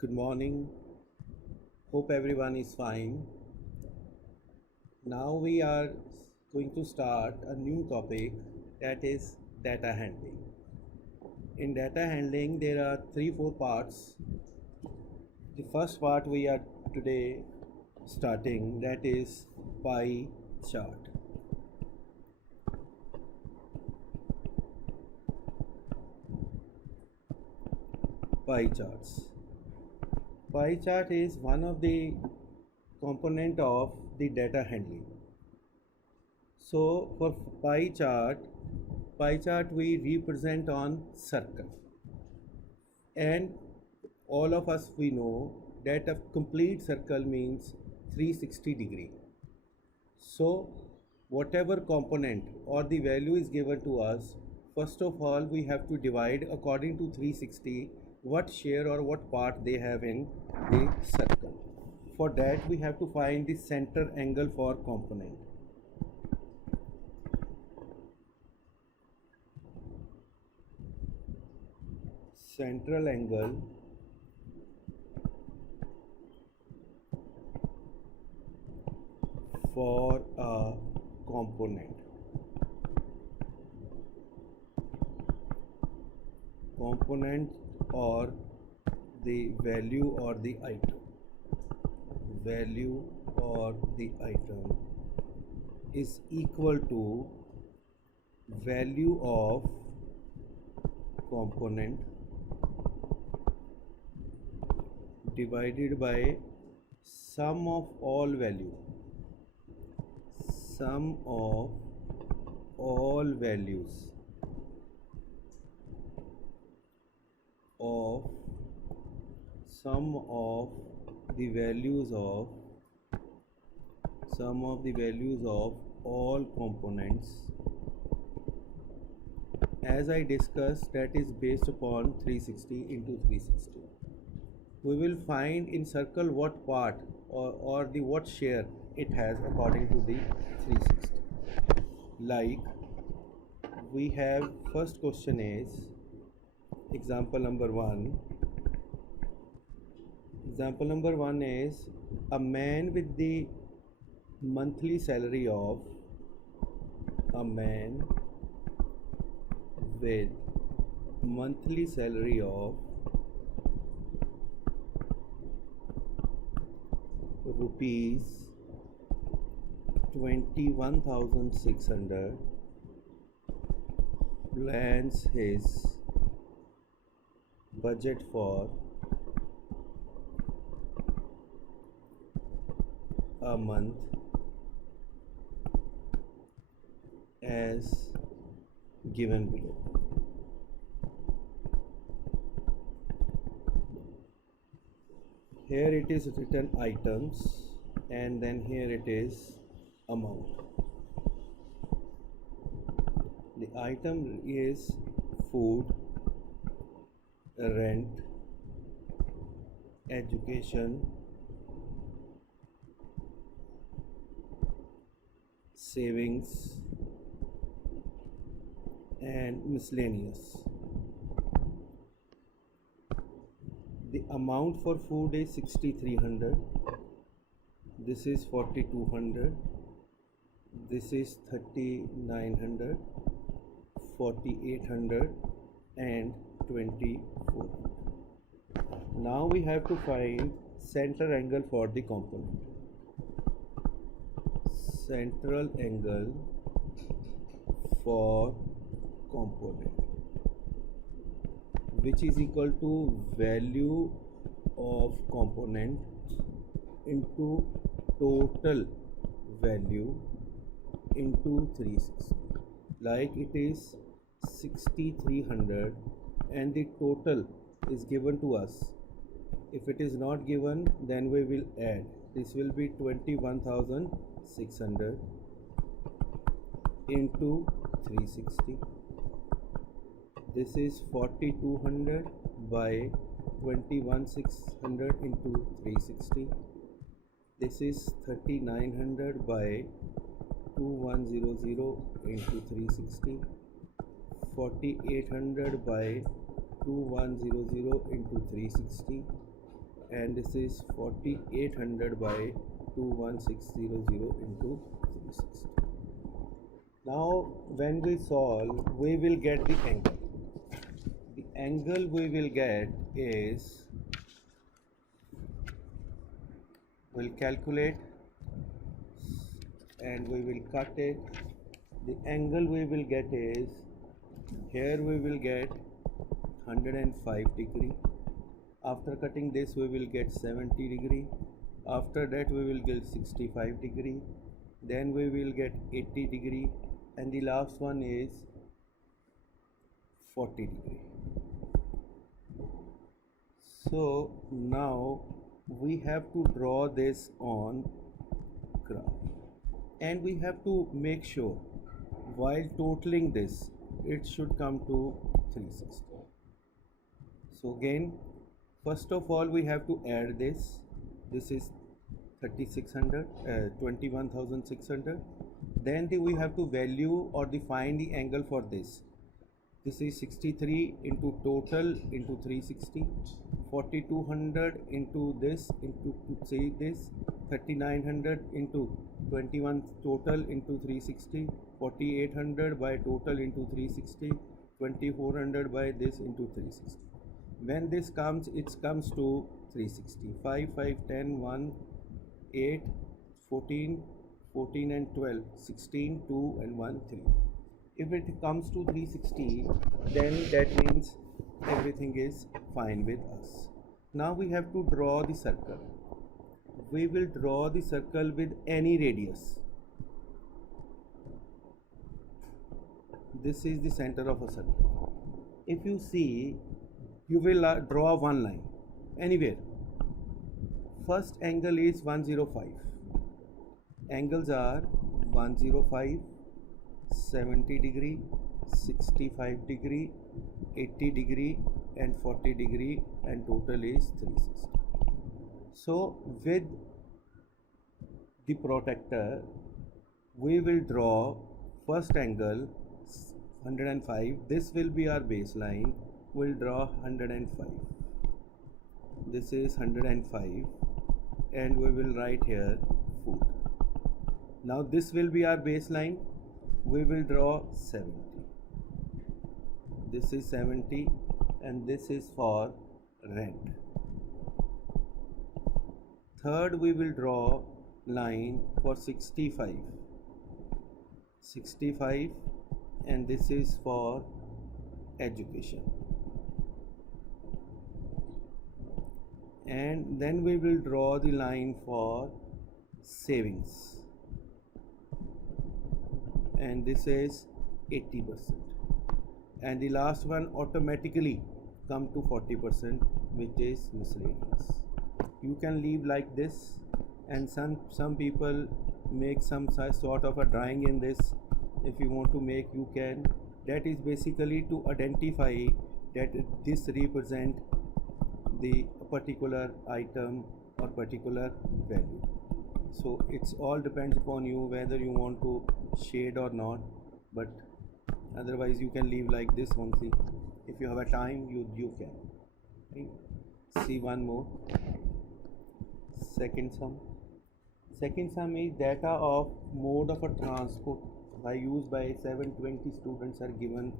Good morning. Hope everyone is fine. Now we are going to start a new topic, that is data handling. In data handling, there are four parts. The first part we are today starting, that is pie chart. Pie charts. Pie chart is one of the component of the data handling. So for pie chart we represent on circle, and all of us we know that a complete circle means 360 degree. So whatever component or the value is given to us, first of all we have to divide according to 360 what share or what part they have in the circle. For that we have to find the center angle for component. Central angle for a component. Component or the value or the item. Value or the item is equal to value of component divided by sum of all value. Sum of all values of sum of the values of all components, as I discussed, that is based upon 360 into 360. We will find in circle what part or the what share it has according to the 360. Like we have, first question is example number 1. Example number 1 is a man with the monthly salary of rupees 21,600 plans his budget for a month as given below. Here it is written items, and then here it is amount. The item is food, rent, education, savings, and miscellaneous. The amount for food is 6,300. This is 4,200. This is 3,900, 4,800, and 2,400. Now we have to find center angle for the component. Central angle for component, which is equal to value of component into total value into 360. Like it is 6,300 and the total is given to us. If it is not given, then we will add. This will be 21,600 into 360. This is 4,200 by 21,600 into 360. This is 3,900 by 2,100 into 360. 4,800 by 2,100 into 360. and this is 4800 by 21600 into 360. Now when we solve, we will get the angle. The angle we will get is, we'll calculate and we will cut it. The angle we will get is, here we will get 105 degree. After cutting this we will get 70 degree. After that we will get 65 degree. Then we will get 80 degree, and the last one is 40 degree. So now we have to draw this on graph, and we have to make sure while totaling this it should come to 360. So again, first of all we have to add this. This is 21,600. Then we have to value or define the angle for this. This is 63 into total into 360, 4200 into this into say this, 3900 into 21 total into 360, 4800 by total into 360, 2400 by this into 360. When this comes, it comes to 360. 5, 5, 10, 1, 8, 14, 14 and 12, 16, 2 and 1, 3. If it comes to 360, then that means everything is fine with us. Now we have to draw the circle. We will draw the circle with any radius. This is the center of a circle. If you see, you will draw one line anywhere. First angle is 105. Angles are 105, 70 degree, 65 degree, 80 degree and 40 degree, and total is 360. So with the protractor we will draw first angle 105. This will be our baseline. We'll draw 105. This is 105 and we will write here food. Now this will be our baseline. We will draw 70. This is 70 and this is for rent. Third, we will draw line for 65. 65 and this is for education. And then we will draw the line for savings, and this is 80%, and the last one automatically come to 40%, which is miscellaneous. You can leave like this, and some people make some sort of a drawing in this. If you want to make, you can. That is basically to identify that this represent the particular item or particular value. So it's all depends upon you whether you want to shade or not, but otherwise you can leave like this only. If you have a time, you can. Okay. See one more. Second sum is data of mode of a transport used by 720 students are given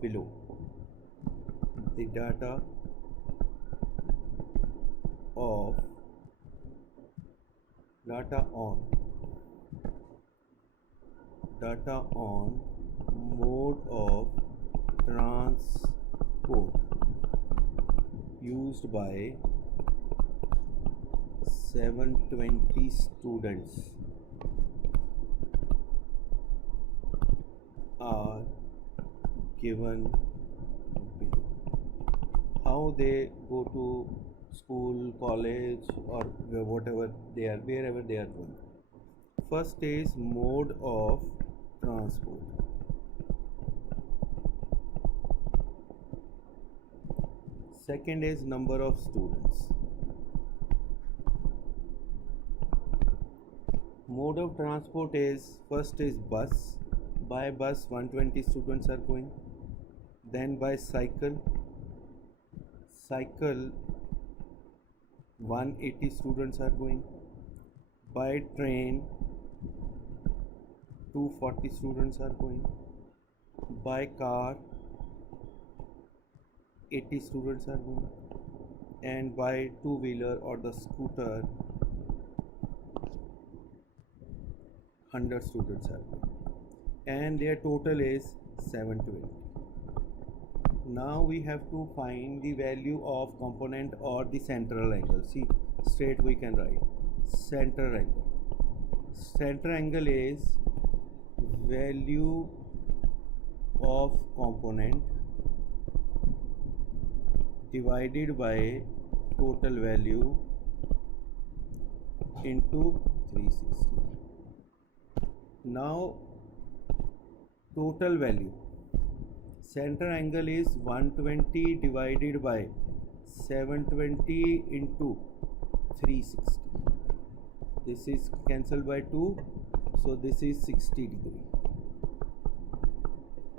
below. The data on mode of transport used by 720 students are given below. How they go to school, college, or whatever they are, wherever they are going. First is mode of transport. Second is number of students. Mode of transport is, first is bus. By bus 120 students are going. Then by cycle 180 students are going. By train 240 students are going. By car 80 students are going. And by two-wheeler or the scooter 100 students are going. And their total is 720. Now we have to find the value of component or the central angle. See, straight we can write center angle. Center angle is value of component divided by total value into 360. Now total value, center angle is 120 divided by 720 into 360. This is cancelled by 2, so this is 60 degree.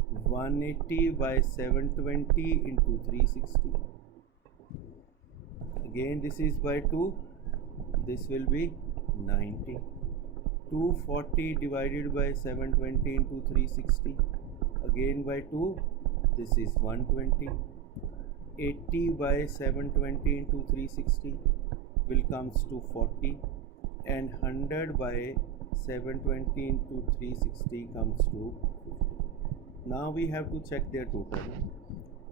180 by 720 into 360. Again this is by 2, this will be 90. 240 divided by 720 into 360. Again by 2, this is 120. 80 by 720 into 360 will comes to 40, and 100 by 720 into 360 comes to 50. Now we have to check their total.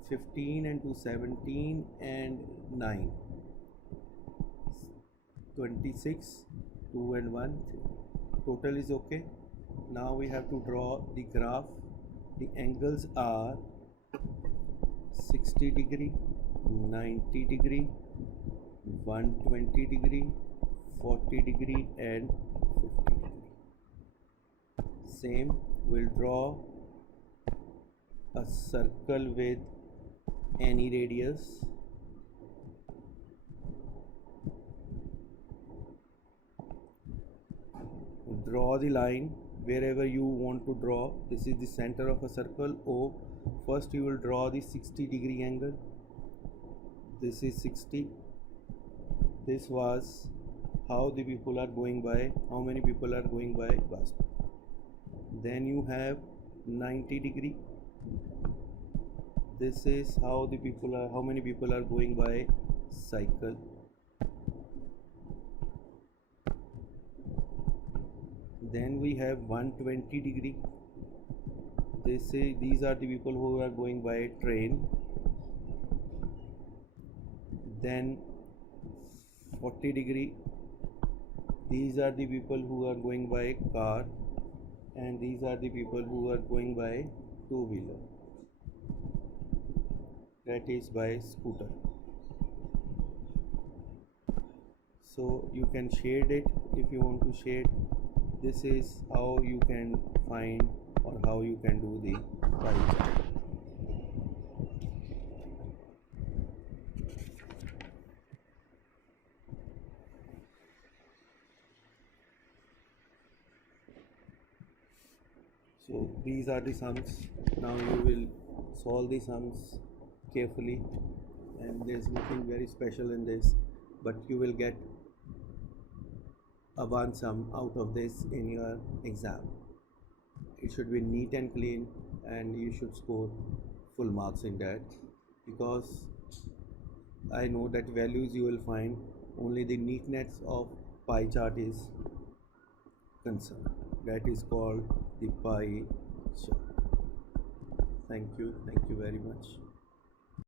15 into 17 and 9, 26, 2 and 1, 3. Total is okay. Now we have to draw the graph. The angles are 60 degree, 90 degree, 120 degree, 40 degree and 50 degree. Same, we'll draw a circle with any radius. Draw the line wherever you want to draw. This is the center of a circle O. First you will draw the 60 degree angle. This is 60. This was how the people are going by, how many people are going by bus. Then you have 90 degree. This is how the people are, how many people are going by cycle. Then we have 120 degree. These are the people who are going by train. Then 40 degree. These are the people who are going by car, and these are the people who are going by two-wheeler, that is by scooter. So you can shade it if you want to shade. This is how you can find or how you can do the pie chart. So these are the sums. Now you will solve the sums carefully, and there's nothing very special in this, but you will get a one sum out of this in your exam. It should be neat and clean, and you should score full marks in that, because I know that values you will find, only the neatness of pie chart is concerned. That is called the pie chart. Thank you very much.